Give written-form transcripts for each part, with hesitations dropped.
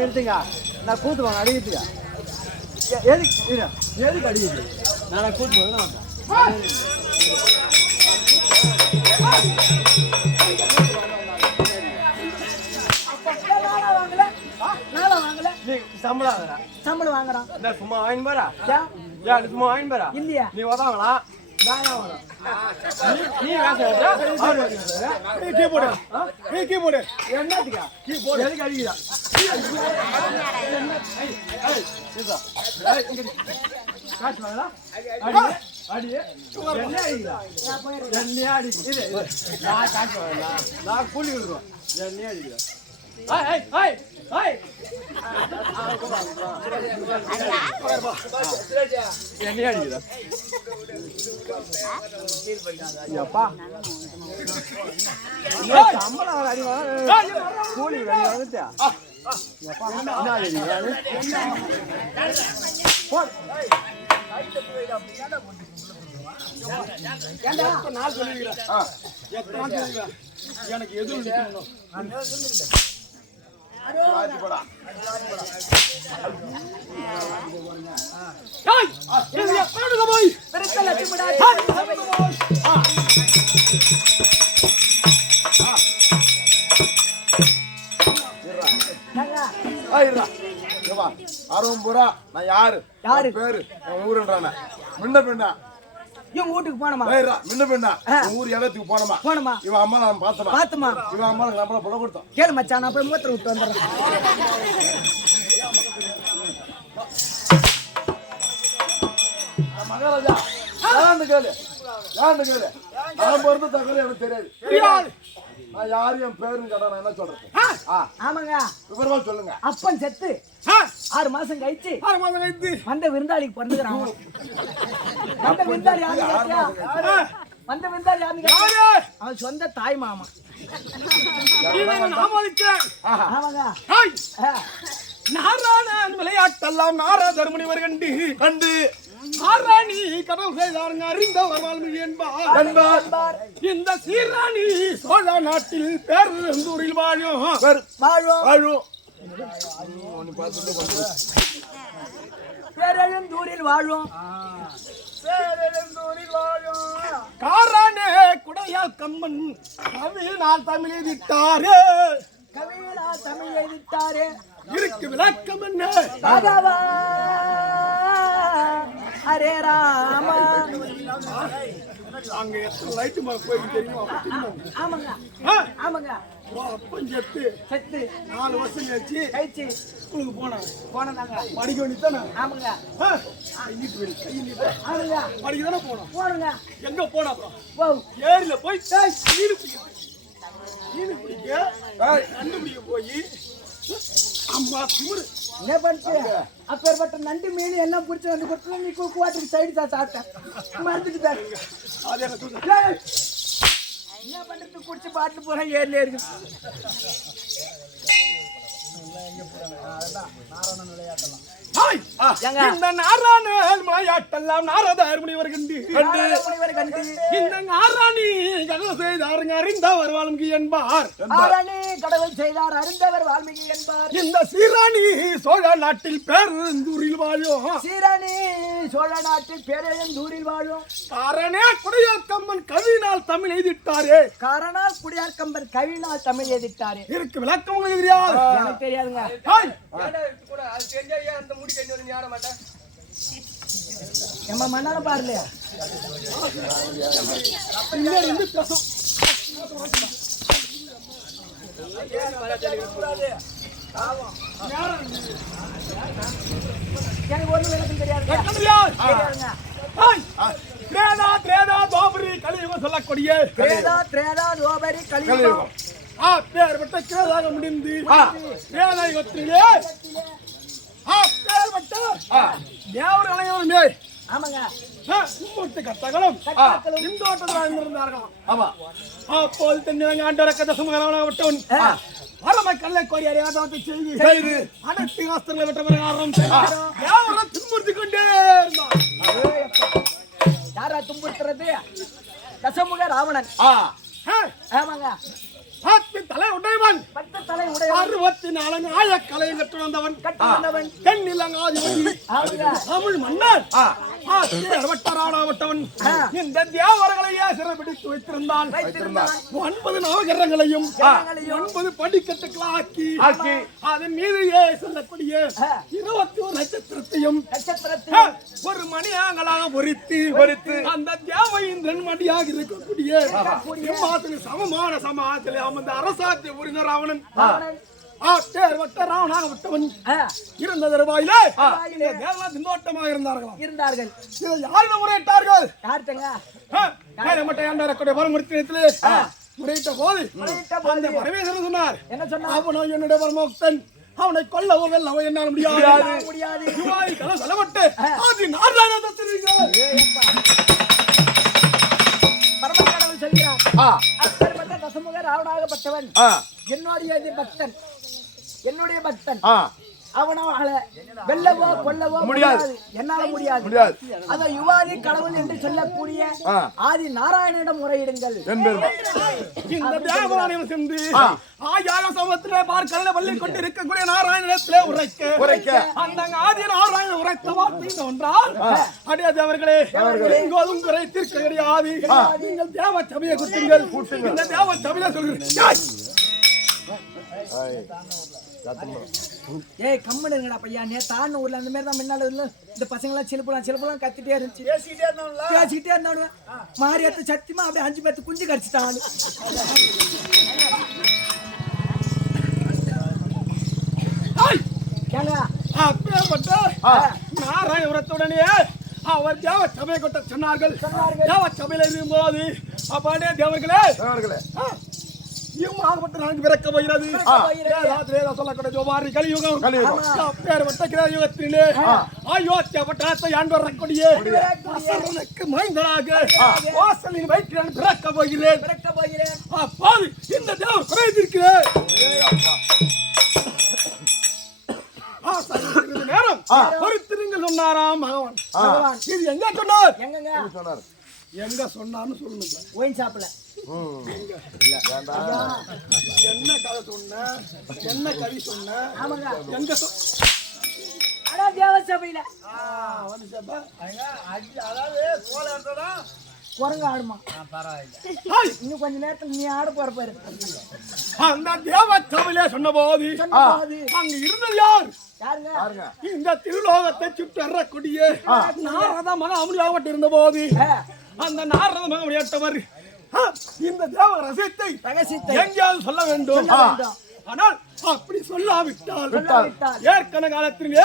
நிறுத்துங்க. நான் கூத்து வாங்க அடிக்கிறதுக்கா எதுக்கு அடிக்குது? நான் கூத்து போது சம்பளம் வாங்குறான். சும்மா வாங்கி பாரா சும்மா வாங்கி பாரா இல்லையா? நீ உதவங்களா? நீ கீபோர்டு என்னத்துக்கா? கீபோர்டு எதுக்கு அடிக்கிறா? காசு வாங்கலா? அடி என்ன அடிக்கிறா? என்னையா அடிக்குது? நான் காசு வாங்கலாம், நான் கூலி கொடுக்குறோம். என்னையா அடிக்கிறா? என்னையா அடிக்கிறா? அப்பா சம்பளம் அடிவாங்க கூலி வந்துட்டியா? எனக்கு எதுவும் அரும்புரா நான் யாரு பேரு ஊருன்றான முன்ன பின்னா இவன் வீட்டுக்கு போனமா முன்ன பின்னா ஊர் இடத்துக்கு போனமா இவன் அம்மா நான் பார்த்தமா இவன் அம்மா நம்மள புள்ள கொடுத்தோம். கேளு மச்சான், நான் போய் மூத்திர விட்டு வந்துடுறேன். மகாராஜா கேளு நான் பிறந்த தகவல் எனக்கு தெரியாது. நான் யாரு என் பேருன்னு கேட்டா நான் என்ன சொல்றேன்? ஆமாங்க விவரமா சொல்லுங்க. அப்பன் செத்து 6 மாசம் கழிச்சு வந்த விருந்தாளிக்கு பிறந்துக்கிறான். வந்த விருந்தாளி யாருன்னு அவன் சொந்த தாய் மாமா. நாராயணன் விளையாட்டெல்லாம் நாரதர் முனிவர் கண்டு ஆராணி கடவுள் செய்தாருங்க அறிந்த வரவாழ்மை என்பார். இந்த சீராணி சோழ நாட்டில் பேரூரில் வாழும் பேரூரில் வாழும் காரானே குடையால் கம்மன் கவினால் தமிழ் எழுதிட்டாரே இருக்கு விளக்கம் என்ன? ஹரே ராமா. அங்க எத்தனை லைட் போய் தெரியுமா? ஆமாங்க அப்பன் செத்து 4 வருஷம் கழிச்சு ஸ்கூலுக்கு போனாங்க. படிக்க வேண்டியதானே? ஆமாங்க படிக்க தானே போனோங்க. எங்க போனா ஏரியில போய் மீன் பிடிக்க கண்டுபிடிக்க போய் அம்மா திமுரு என்ன பண்ணிட்டு அப்பேற்பட்ட நண்டு மீன் என்ன பிடிச்ச வந்து கொடுத்து நீ கூவாட்டுக்கு சைடு சாப்பிட்டேன் மறந்துட்டு தான் என்ன பண்றது குடிச்சு பாட்டு போறேன் ஏர்ல இருக்கு. இந்த நாராயணன் விளையாட்டெல்லாம் நாரதர் முனிவர் கண்டு இந்த நாராணி கடவுள் செய்தார் அறிந்தவர் வால்மீகி என்பார். இந்த சீராணி சோழ நாட்டில் பேரூரில் வாழும் காரணே குடையார் கம்பன் கவினால் தமிழ் எழுதிட்டாரே. இருக்கு விளக்கம் உங்களுக்கு தெரியாது? எனக்கு தெரியாதுங்க. நம்ம மண்ணால பாருலையா எனக்கு ஒண்ணு விளக்கம் தெரியாது. சொல்லக்கூடிய பேர்பட்ட கேதாக முடிந்து தேவர்களையுமே கட்டங்களும் அப்போது தென்னிலங்கை ஆண்டரக்க விட்டவன் வரமை கல்லை கோரி அறியாதவற்றை செய்து அனைத்து ஆஸ்திரங்களை விட்டவர்கள் துன்புறுத்தி கொண்டே இருந்தான். யாரா துன்புறுத்துறது? தசமுக ராவணன். ஆமாங்க தலை உடையவன் தலை உடைய 64 ஆயக்கலை கற்று வந்தவன் கண்ணிலங்காதிபதி தமிழ் மன்னர் வட்டரானவட்டவன் இந்த தேவர்களையே சிறைபிடித்து வைத்திருந்தான் 9 நவகிரகங்களையும் 9 படிக்கட்டுகளாக்கி அதன் மீது செல்லக்கூடிய 21 நட்சத்திரத்தையும் ஒரு மணியாங்களாக பொறித்து அந்த தேவேந்திரன் மடியாக இருக்கக்கூடிய சமமான சமாஜத்திலே அமர்ந்த அரசாட்சி உரினர் ராவணன் ராவணாகப்பட்டவன் இருந்த தருவாயிலே திண்டோட்டமாக இருந்தார்கள். இதை யாரும் முறையிட்டார்கள்? வரமுறைத்திலே முறையிட்ட போது அந்த பரமேஸ்வரன் சொன்னார், அவனோ என்னுடைய பரமோக்தன், அவனை கொல்லவோ வெல்லவோ என்னால் முடியாது. சொல்லப்பட்டு பரமக்கடவுள் சொல்கிறார், அப்பேற்பட்ட தசமுக ராவணாகப்பட்டவன் என்னுடைய பக்தன் அவனால வெல்லவோ கொல்லவோ முடியாது, என்னால முடியாது. அத யுவாதி கடவுள் என்று சொல்லக்கூடிய ஆதி நாராயணனிடம் முறையிடுங்கள். இந்த தேவராணியம் சென்று ஆயாள சமத்திலே பார்க்கல வள்ளி கொண்டு இருக்கக்கூடிய நாராயணத்திலே உரைக்க அந்த ஆதி நாராயணன் உரைத்த வார்த்தை ஒன்றால் அடியாதி அவர்களே இங்கோதும் குறை தீர்க்க கிடையாது. நீங்கள் தேவ சபையை குட்டுங்கள். இந்த தேவ சபையை சொல்கிறேன். ஏய் கம்முனுங்கடா பையா, நேத்தான ஊர்ல அந்த மாதிரி தான் முன்னால இந்த பசங்க எல்லாம் சிலுப்பலாம் கத்திட்டே இருந்துச்சு, பேசிட்டே இருந்தானு மாரியத்தை சத்தியமா அப்படியே 5 பேத்து குஞ்சு கடிச்சிட்டான். நாராயணத்துடனே அவர் தேவ சபையை கொட்ட சொன்னார்கள். தேவ சபையில இருக்கும்போது அப்பாடே தேவர்களே விறக்க போகிறது. சொல்லக்கூடிய ஜோமாரி கலியுகம் யுகத்திலே அயோத்தியா பட்டணத்தை ஆண்டு வரக்கூடிய மைந்தனாக வாசலின் வயிற்றில் பிறக்க போகிறேன். அப்போது இந்த தேவன் குறைந்திருக்கிறேன். நேரம் பொறுத்திருங்கள் சொன்னாராம் பகவான். இது எங்க சொன்னார்? எங்க சொன்னார்னு சொல்லணும். ஒயின் ஷாப்ல என்ன கதை சொன்ன, என்ன கவி சொன்ன, எங்க தேவசபையில குரங்கு ஆடுமா? இன்னும் கொஞ்ச நேரத்துல நீ ஆட போற பாரு. அந்த தேவசபையில சொன்ன போது அங்க இருந்தது யாருங்க? இந்த திருலோகத்தை சுற்றி அறக்கூடிய நாரத மக அமுடியாவட்டு இருந்த போது அந்த நாரத மக முடியாட்டவர் இந்த தேவ ரகசியத்தை எங்கேயாவது சொல்ல வேண்டும். ஆனால் அப்படி சொல்லாவிட்டால் ஏற்கனவே காலத்திலே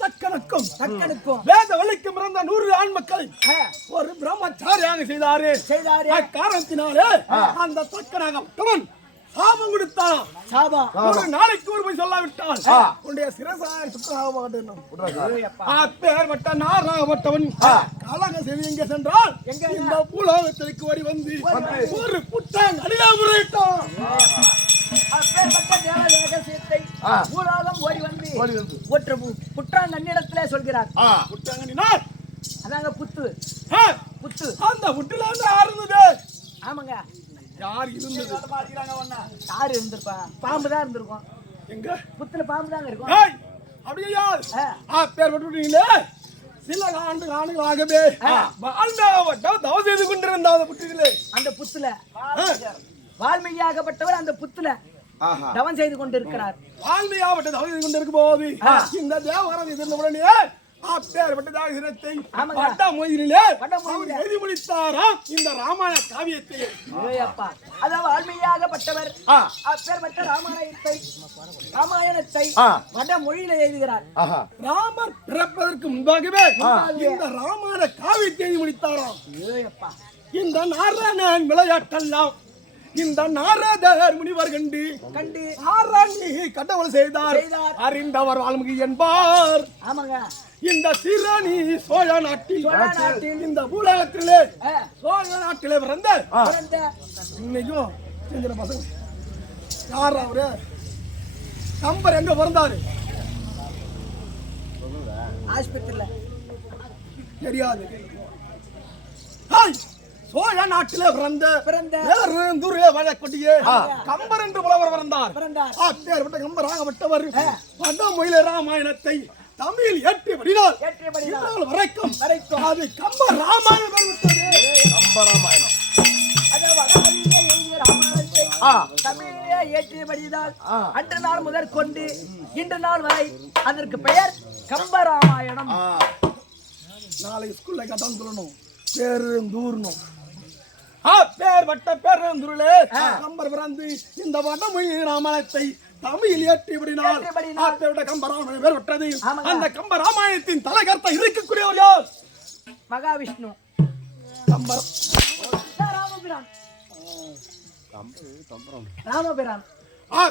தக்கனுக்கும் வேத வழிக்கும் பிறந்த 100 ஆண் மக்கள் ஒரு பிரம்மச்சாரியாக செய்தாரு. காரணத்தினாலே அந்த தக்கனாகப்பட்டவன் சாபம் கொடுத்தான். ஒரு நாளைக்கு ஒரு போய் சொல்லாவிட்டால் உன்னுடைய சிரசாய அப்பேற்பட்ட நாராகப்பட்டவன் கலக செய்து எங்க சென்றால் இந்த பூலோகத்திற்கு ஓடி வந்து ஒரு புட்டான் அடியா முறையிட்டான். பூலோகம் ஓடி வந்து ஒற்று புற்றான் நன்னிடத்திலே சொல்கிறார். புட்டாங்கனினார் அதாங்க புத்து. அந்த புட்டுல இருந்து ஆறுந்தது. ஆமாங்க. யார் இருந்தது? யாரு இருந்திருப்பா? பாம்பு தான் இருந்திருக்கும். எங்க புத்துல பாம்பு தாங்க இருக்கும். அப்படியே யார் பேர் விட்டுட்டீங்களே? சில ஆண்டுகளாகவே தவ செய்து கொண்டிருந்த அந்த புத்துல வால்மீகியாகப்பட்டவர் அந்த புத்துல தவம் செய்து கொண்டிருக்கிறார். வால்மீகியாகப்பட்ட தவம் செய்து கொண்டிருக்கும் போது இந்த தேவரம் இருந்த உடனே இந்த ராமாயண காவியத்தை ராமாயணத்தை வட மொழியில எழுதுகிறார். ராமர் பிறப்பதற்கு முன்பாகவே இந்த ராமாயண காவியத்தை எழுதி முடித்தாராம். இந்த நாராயணன் விளையாட்டெல்லாம் இந்த நாரதர் முனிவர் கண்டு ஆராய்ச்சி கடவுள் செய்தார். அறிந்தவர் வால்மீகி என்பார். இந்த சிரணி சோழ நாட்டில் இந்த பூலகத்திலே சோழ நாட்டிலே பிறந்த இன்னைக்கும் சின்ன பசங்க யார் அவரு? கம்பர் எங்க பிறந்தாரு? ஆஸ்பத்திரியில. தெரியாது. சோழ நாட்டிலே பிறந்த வேறூரிலே வாழக்கூடிய கம்பர் என்று புலவர் பிறந்தார். அப்பேற்பட்ட கம்பராகப்பட்டவர் வடமொழி ராமாயணத்தை தமிழில் ஏற்றியபடினால் வரைக்கும் அது கம்ப ராமாயணம். கம்பராமாயணம் தமிழிலே ஏற்றியபடியால் அன்று நாள் முதற்கொண்டு இன்று நாள் வரை அதற்கு பெயர் கம்பராமாயணம். நாளைக்கு ஸ்கூல்ல கதான் சொல்லணும் பேருந்தூர்ணும். பேர் வட்ட பேருந்தூரிலே கம்பர் பிறந்து இந்த வடமொழி ராமாயணத்தை தமிழில் ஏற்றியபடினால் கம்பராமாயணம் பேர் விட்டது. அந்த கம்பராமாயணத்தின் தலைகர்த்த இருக்கக்கூடியவர் யார்? மகாவிஷ்ணு. கம்பர் ராமபிரான்.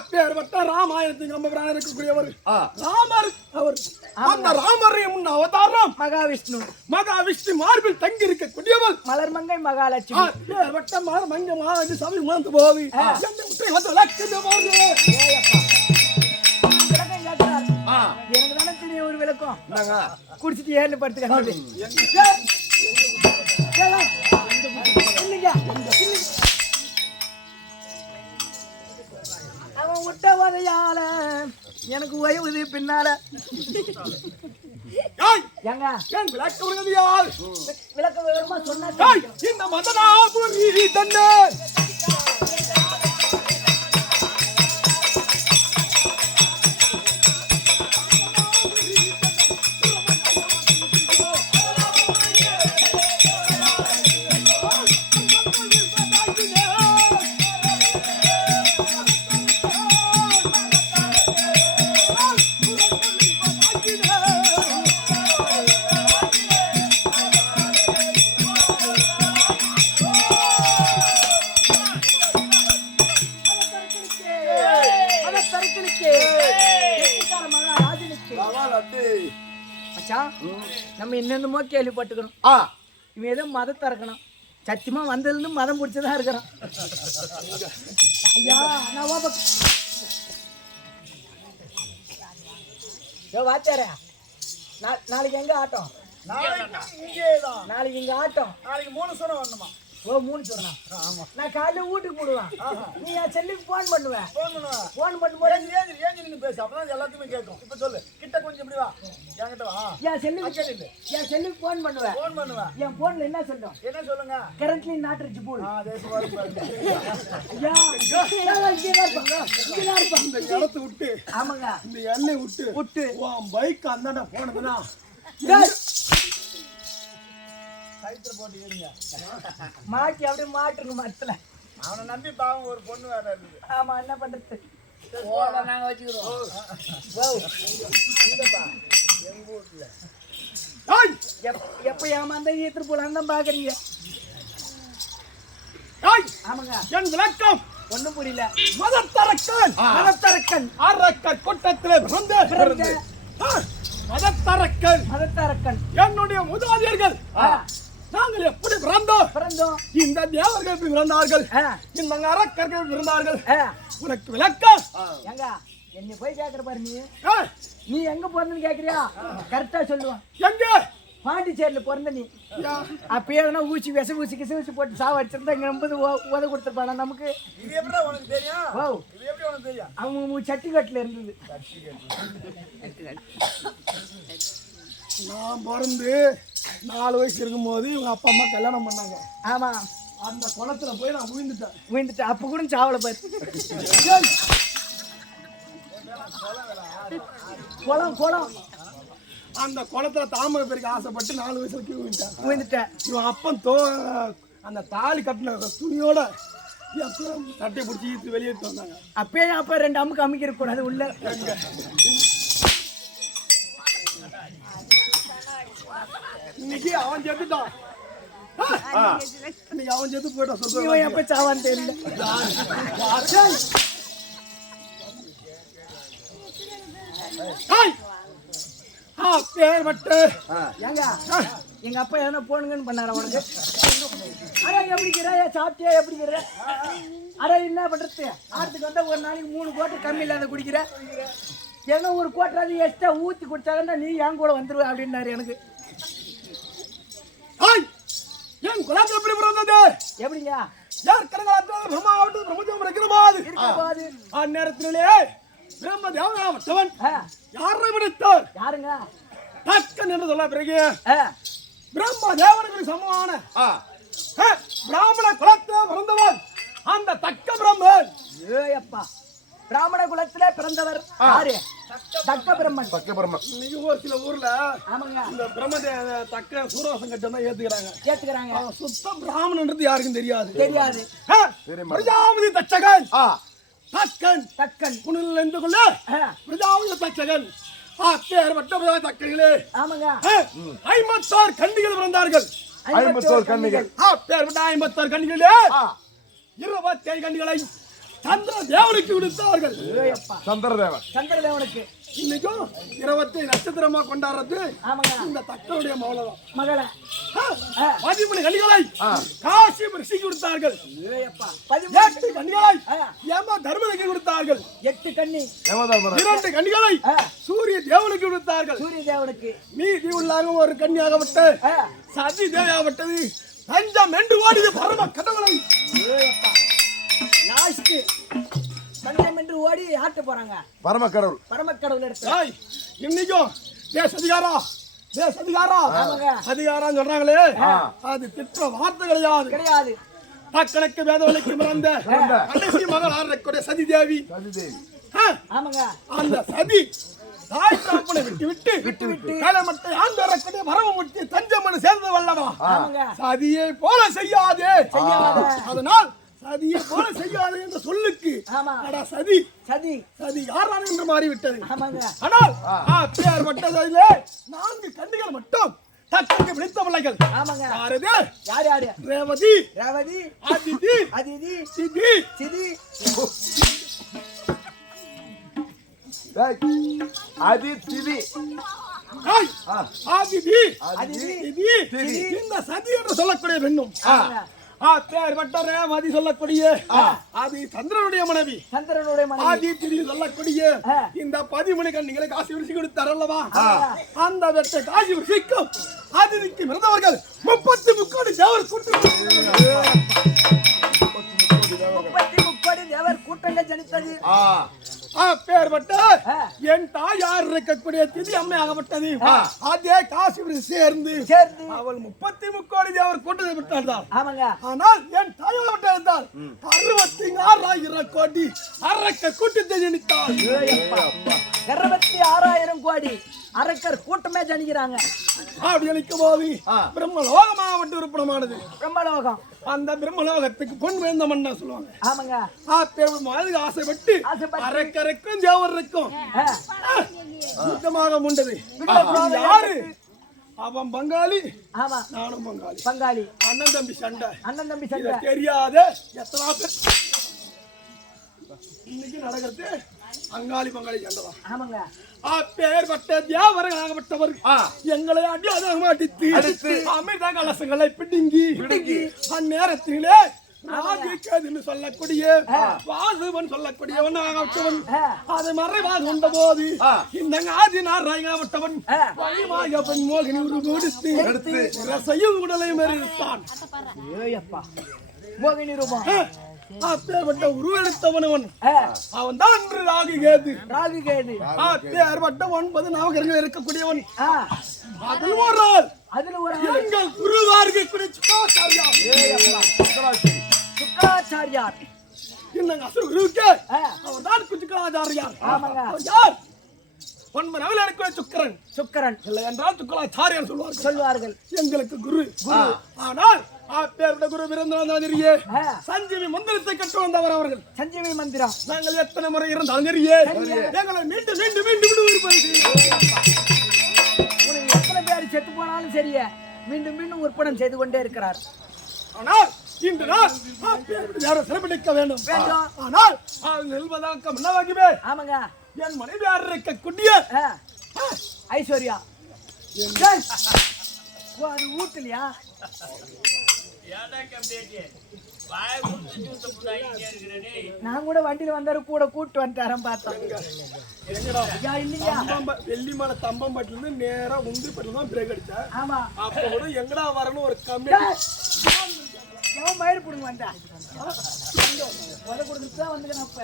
பேர்பட்ட ராமாயணத்தின் கம்பபிரான் இருக்கக்கூடியவர் ராமர். அவர் அந்த ராமரையும் அவதாரம் மகாவிஷ்ணு. மகாவிஷ்ணு மார்பில் தங்கி இருக்கக்கூடியவள் மலர்மங்கை மகாலட்சுமி. பேர்பட்ட மலர்மங்கை மகாலட்சுமி சபை உணர்ந்து போவி எனக்கு தானே தெரியும் ஒரு விளக்கம். குடிச்சிட்டு ஏன்னு படுத்துக்க. அவன் விட்ட வதையால எனக்கு ஓய்வுது பின்னால. விளக்கம் விவரமா சொன்னா இந்த மதனாபுரி தன்னை நம்ம என்னென்னமோ கேள்விப்பட்டுக்கிறோம். இவன் ஏதோ மதத்தை இறக்கணும். சத்தியமா வந்ததுல மதம் பிடிச்சதா இருக்கிறான். ஐயா நான் வாச்சாரா நாளைக்கு எங்க ஆட்டம்? நாளைக்கு இங்க ஆட்டம். நாளைக்கு 3 சொன்ன வரணுமா? ஓ 3 சொன்னா. ஆமா. நான் காலையில வீட்டுக்கு போடுவேன். நீ என் செல்லுக்கு போன் பண்ணுவேன். போன் பண்ணும்போது ஏன் நீங்க பேசு அப்பதான் எல்லாத்துக்குமே கேட்கும். இப்ப சொல்லு கிட்ட கொஞ்சம் இப்படி வா. என்கிட்ட வா. என் செல்லுக்கு போன் பண்ணுவேன். என் போன்ல என்ன சொல்றோம்? என்ன சொல்லுங்க? கரண்ட்லி நாட் ரிச் போல். ஐயா இந்த இடத்தை விட்டு ஆமாங்க இந்த எண்ணெய் விட்டு உன் பைக் அந்தாண்ட போனதுன்னா மாட்டி அப்படியே மாட்டுங்க மரத்துல. அவனை நம்பி பாவம் ஒரு பொண்ணு வேற இருக்குது. ஆமா என்ன பண்றது? நாங்க வச்சுக்கிறோம். எப்ப ஏமாந்த ஈத்துட்டு போலான்னு தான் பாக்குறீங்க. ஆமாங்க என் விளக்கம் ஒண்ணும் புரியல. மதத்தரக்கன் அரக்கன் கூட்டத்திலே பிறந்த மதத்தரக்கன் என்னுடைய மூதாதையர்கள் நாங்கள் எப்படி பிறந்தோம்? இந்த தேவர்கள் பிறந்தார்கள், இந்த அரக்கர்கள் பிறந்தார்கள். உனக்கு விளக்கம் எங்க என்ன போய் கேக்குற பாரு. நீ எங்க பிறந்தன்னு கேக்குறியா? கரெக்டா சொல்லுவான். எங்க பாண்டிச்சேரியில பிறந்த நீ. அப்ப எதனா ஊசி கிச போட்டு சாவ அடிச்சிருந்தா இங்க 50 உத கொடுத்துருப்பானா நமக்கு? இது எப்படி உனக்கு தெரியும்? ஓ இது எப்படி உனக்கு தெரியும்? அவங்க சட்டிக்கட்டுல இருந்தது. நான் பிறந்து 4 வயசு இருக்கும் போது இவங்க அப்பா அம்மா கல்யாணம் பண்ணாங்க. ஆமா அந்த குளத்துல போய் நான் விழுந்துட்டேன். அப்ப கூட சாவல பாரு. குளம் அந்த குளத்துல தாமரை பேருக்கு ஆசைப்பட்டு 4 வயசுல விழுந்துட்டேன். இவன் அப்பன் அந்த தாலி கட்டின துணியோட சட்டை பிடிச்சி ஈத்து வெளியேற்று வந்தாங்க. அப்பயே அப்ப 2 அம்முக்கு அமைக்க கூடாது உள்ள. இன்னைக்கு அவன் செத்துட்டான். இன்னைக்கு அவன் செத்து போயிட்டான். சொல்லுவான் எப்ப சாவான்னு தெரியல. எங்க அப்பா எதனா போனுங்கன்னு பண்ணார உனக்கு? அட எப்படிக்கிற சாப்பிட்டியா? எப்படிக்கிற? அட என்ன பண்றது? ஆத்துக்கு வந்தா ஒரு நாளைக்கு 3 கோட்டர் கம்மி இல்லாத குடிக்கிற. ஏன்னா ஒரு கோட்டராது எக்ஸ்ட்ரா ஊத்தி குடிச்சாங்கன்னா நீ என் கூட வந்துருவ அப்படின்னாரு எனக்கு. என் குலத்தில் எப்படி பிறந்தது எப்படிங்க யார் கடங்காற்றால் பிரம்மாவட்டம் பிரம்மஜம் இருக்கிறபோது இருக்கும்போது அந்நேரத்திலே பிரம்ம தேவனாவட்டவன் ஆ, யாரை விடுத்தார் யாருங்க தக்கன் என்று சொல்ல பிறகு ஆ, பிரம்ம தேவனுக்கு சமமான பிராமண குலத்தில் பிறந்தவன் அந்த தக்க பிரம்மன் ஏயப்பா பிராமண குலத்திலே பிறந்தவர் யாரு தக்க பிரம்மன் பக்கபரமன் இன்னைக்கு ஒரு சில ஊர்ல ஆமாங்க இந்த பிரம்ம தக்க சூரவாசம் கட்டம் தான் ஏத்துக்கிறாங்க ஏத்துக்கிறாங்க அவன் சுத்த பிராமணன்றது யாருக்கும் தெரியாது தெரியாது பிரஜாபதி தச்சகன் தக்கன் தக்கன் புனில் என்று கொள்ள ஆ, பிரஜாபதி தச்சகன் பேர் வட்ட தக்கனிலே ஆமாங்க 56 கன்னிகள் பிறந்தார்கள் 54 கன்னிகள் பேர் வட்ட 56 கன்னிகளே 27 கன்னிகளை சந்திர தேவனுக்கு விடுத்தார்கள் ஏயப்பா சந்திரதேவன் சந்திரதேவனுக்கு இன்னைக்கும் 27 நட்சத்திரமா கொண்டாடுறது ஆமாங்க இந்த தக்கனுடைய மௌலகம் மகள 13 கன்னிகளை காசி ரிஷிக்கு கொடுத்தார்கள் ஏயப்பா 8 கன்னிகளை ஆ, ஏமா தர்மனுக்கு கொடுத்தார்கள் 8 கன்னி யமதர்மராஜ் 2 கன்னிகளை ஆ, சூரிய தேவனுக்கு கொடுத்தார்கள் சூரிய தேவனுக்கு மீதி உள்ளாங்க ஒரு கன்னியாகப்பட்டு ஆ, சதி தேவையாகப்பட்டது தஞ்சம் என்று ஓடிய பரம கடவுளை ஏயப்பா லாஸ்ட் தஞ்சம் என்று ஓடி ஆட்டு போறாங்க பரமக்கடவுள் பரமக்கடவுள் எடுத்து ஏய், இன்னைக்கும் தேசதிகாரா ஆமாங்க. அதிகாரம் சொல்றாங்களே அது திட்ட வார்த்தை கிடையாது கிடையாது தக்கனுக்கு வேதவலைக்கு பிறந்த கடைசி மகள் ஆறக்கூடிய சதி தேவி சதிதேவி ஆமாங்க அந்த சதி தாய் தகப்பனை விட்டு களமட்டை ஆண்டு வரக்கூடிய வரவு முட்டி தஞ்சமனு சேர்ந்து வல்லவா ஆமாங்க சதியை போல செய்யாதே அதனால் சதியை போல செய்யாதே என்ற சொல்லுக்கு ஆமா அட சதி சதி சதி யாரான என்று மாறிவிட்டது ஆமாங்க ஆனால் பேர் பட்டதிலே 4 கன்னிகள் மட்டும் தக்கனுக்கு பிடித்த பிள்ளைகள் ஆமாங்க யாரது யார் யாரு ரேவதி ரேவதி அதிதி அதிதி சிதி சிதி அதிதி ஏய், அதிதி அதிதி சிதி இந்த சதி என்று சொல்லக்கூடிய பெண்ணும் ஆமாங்க பேர் பட்ட ரேவதி சொல்லக்கூடிய அது சந்திரனுடைய மனைவி சந்திரனுடைய மனைவி ஆதி திதி சொல்லக்கூடிய இந்த 13 கன்னிகளை காசி விரிசி கொடுத்தார் அல்லவா அந்த வெட்ட காசி விரிசிக்கும் அதிதிக்கு பிறந்தவர்கள் 33 கோடி தேவர் முப்பத்தி தேவர் கூட்டங்கள் ஜனித்தது பேர்பட்ட என் தாயார் இருக்கக்கூடிய திதி அம்மையாகப்பட்டது அதே காசி விரிசி சேர்ந்து அவள் 33 கோடி தேவர் கூட்டத்தை விட்டார் ஆமாங்க ஆனால் என் தாயார் இருந்தால் 66,000 கோடி அரக்க கூட்டத்தை ஜனித்தார் 66,000 கோடி அரக்கர் கூட்டமே ஜனிக்கிறாங்க அப்படி அளிக்கும் போது பிரம்மலோகமாவட்ட உறுப்பினமானது பிரம்மலோகம் அந்த பிரம்மலோகத்துக்கு பொன் வேந்த மண்ணா சொல்லுவாங்க ஆமாங்க ஆசைப்பட்டு அரக்கருக்கும் தேவருக்கும் யுத்தமாக முண்டது யாரு அவன் பங்காளி ஆமா நானும் பங்காளி பங்காளி அண்ணன் தம்பி சண்டை அண்ணன் தம்பி சண்டை தெரியாத எத்தனை பேர் இன்னைக்கு நடக்கிறது அங்காளி பங்காளி சண்டைதான் ஆமாங்க அப்பேற்பட்ட தேவர்களாகப்பட்டவர் எங்களை அடி அதிகமாக அடித்து அமிர்த கலசங்களை பிடுங்கி அந்நேரத்திலே ராஜிகேதுன்னு சொல்லக்கூடிய வாசுவன் சொல்லக்கூடியவன் ஆகப்பட்டவன் அதை மறைவாக கொண்ட போது இந்த ஆதி நாராயணாகப்பட்டவன் வழிமாயவன் மோகினி உருவெடுத்து ரசையும் உடலையும் எரித்தான் மோகினி ரூபம் அப்பேற்பட்ட உருவெடுத்தவனவன் அவன் தான் அன்று ராகு கேது அப்பேற்பட்ட 9 நவகிரகங்கள் இருக்கக்கூடியவன் அதில் ஒரு ஆள் எங்கள் குருவார்க்கு சுக்கராச்சாரியார் என்னங்க அசுர குருவுக்கு அவர் தான் சுக்கராச்சாரியார் யார் 9 நவகிரகங்கள் இருக்கிற சுக்கரன் இல்லை என்றால் சுக்கராச்சாரியார் சொல்வார்கள் எங்களுக்கு குரு ஆனால் அப்பேற்பட்ட குரு பிறந்தவரியே சஞ்சீவி மந்திரத்தை கற்று வந்தவர் அவர்கள் சஞ்சீவி மந்திரம் நாங்கள் எத்தனை முறை இருந்தாலும் சரியே எங்களை மீண்டும் மீண்டும் மீண்டும் எத்தனை பேர் செத்து போனாலும் சரியே மீண்டும் மீண்டும் உற்பணம் செய்து கொண்டே இருக்கிறார் ஆனால் இன்று நான் யாரும் சிறப்பிடிக்க வேண்டும் ஆனால் நெல்வதாக்கம் என்னவாகிவே ஆமாங்க என் மனைவி யார் இருக்கக்கூடிய ஐஸ்வர்யா அது ஊட்டலையா நான் கூட வண்டியில வந்தாரு கூட கூட்டு வந்துட்டாரன் பார்த்தேன். ஐயா இல்லையா வெள்ளிமலை தம்பம்பட்டில இருந்து நேரா உந்திப்பட்டில தான் பிரேக் அடிச்சேன். ஆமா அப்ப கூட எங்கடா வரணும் ஒரு கம்மிட்டி எவன் மயிறு புடுங்க வந்தா உத கொடுத்துதான் வந்துக்கணும் அப்ப.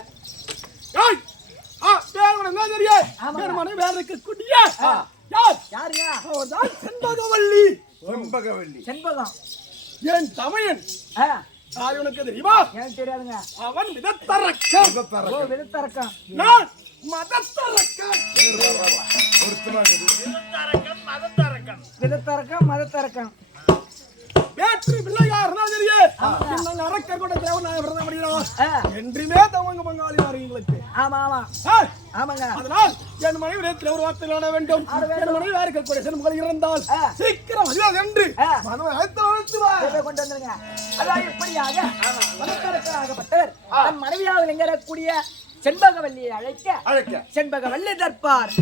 ஏய் பேர் கூட என்ன தெரியும்? ஆமா. பேர் மனை வேற இருக்கு குட்டியா யார் யாருங்க? அவர்தான் செண்பகவல்லி. செண்பகவல்லி செண்பகம். என் தமையன் யார் உனக்கு தெரியுமா? எனக்கு தெரியாதுங்க. அவன் விதத்தரக்கன். ஓ விதத்தரக்கம். நான் மதத்தரக்கன். விதத்தரக்கம் மதத்தரக்கம். வேற்று பிள்ளையார் தெரியும். இந்த அரக்கர் கூட தேவன் நான் விரதம் பண்ணிடுறோம். என்றுமே தவங்க பங்காளி எங்களுக்கு. ஆமா ஆமா ஆமாங்க. அதனால் என் மனைவி நேரத்தில் ஒரு வார்த்தை காண வேண்டும். என் மனைவி இருக்கக்கூடிய செல்வங்கள் இருந்தால் சீக்கிரம் அதுவாக என்று மனதை அழைத்து கொண்டு வந்துருங்க. அதான் எப்படியாக மதத்தரக்கராகப்பட்டவர் தன் மனைவியாக எங்கக்கூடிய செண்பகவல்லியை அழைக்க செண்பகவல்லி தற்பார்